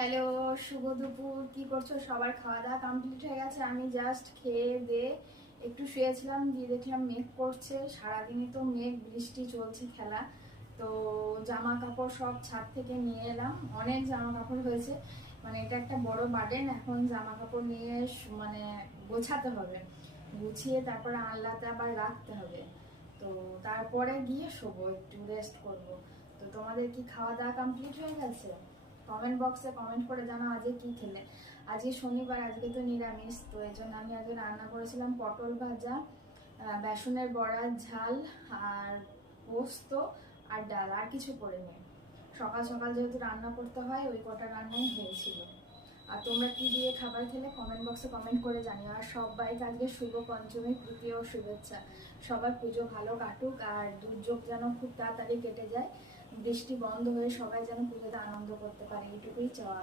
Hello, শুভ দুপুর। কি করছো? সবার খাওয়া দাওয়া কমপ্লিট হয়ে গেছে। আমি জাস্ট খেয়ে দিয়ে একটু শুয়েছিলাম, দিয়ে দেখলাম মেঘ করছে। সারাদিনই তো মেঘ, বৃষ্টি চলছে খেলা। তো জামা কাপড় সব ছাদ থেকে নিয়ে এলাম। অনেক জামা কাপড় হয়েছে, মানে এটা একটা বড় বার্ডেন। এখন জামা কাপড় নিয়ে মানে গোছাতে হবে, গুছিয়ে তারপরে আনলাতে আবার রাখতে হবে। তো তারপরে গিয়ে শোবো, একটু রেস্ট করব। তো তোমাদের কি খাওয়া দাওয়া কমপ্লিট হয়ে গেছে? কমেন্ট বক্সে কমেন্ট করে জানাও আজকে কি খেলে। আজকে শনিবার, আজকে তো নিরামিষ। তো এই জন্য আমি আজকে রান্না করেছিলাম পটল ভাজা, বেসনের বড়ার ঝাল, আর পোস্ত, আর ডাল। আর কিছু করিনি। সকাল সকাল যেহেতু রান্না করতে হয়, ওই কটা রান্নাই হয়েছিল। আর তোমরা কি দিয়ে খাবার খেলে কমেন্ট বক্সে কমেন্ট করে জানিও। আর সবাইকে আজকে শুভ পঞ্চমী, তৃতীয় শুভেচ্ছা। সবার পুজো ভালো কাটুক, আর দুর্যোগ যেন খুব তাড়াতাড়ি কেটে যায়। বৃষ্টি বন্ধ হয়ে সবাই যেন পুজোতে আনন্দ করতে পারে, এইটুকুই চাওয়া।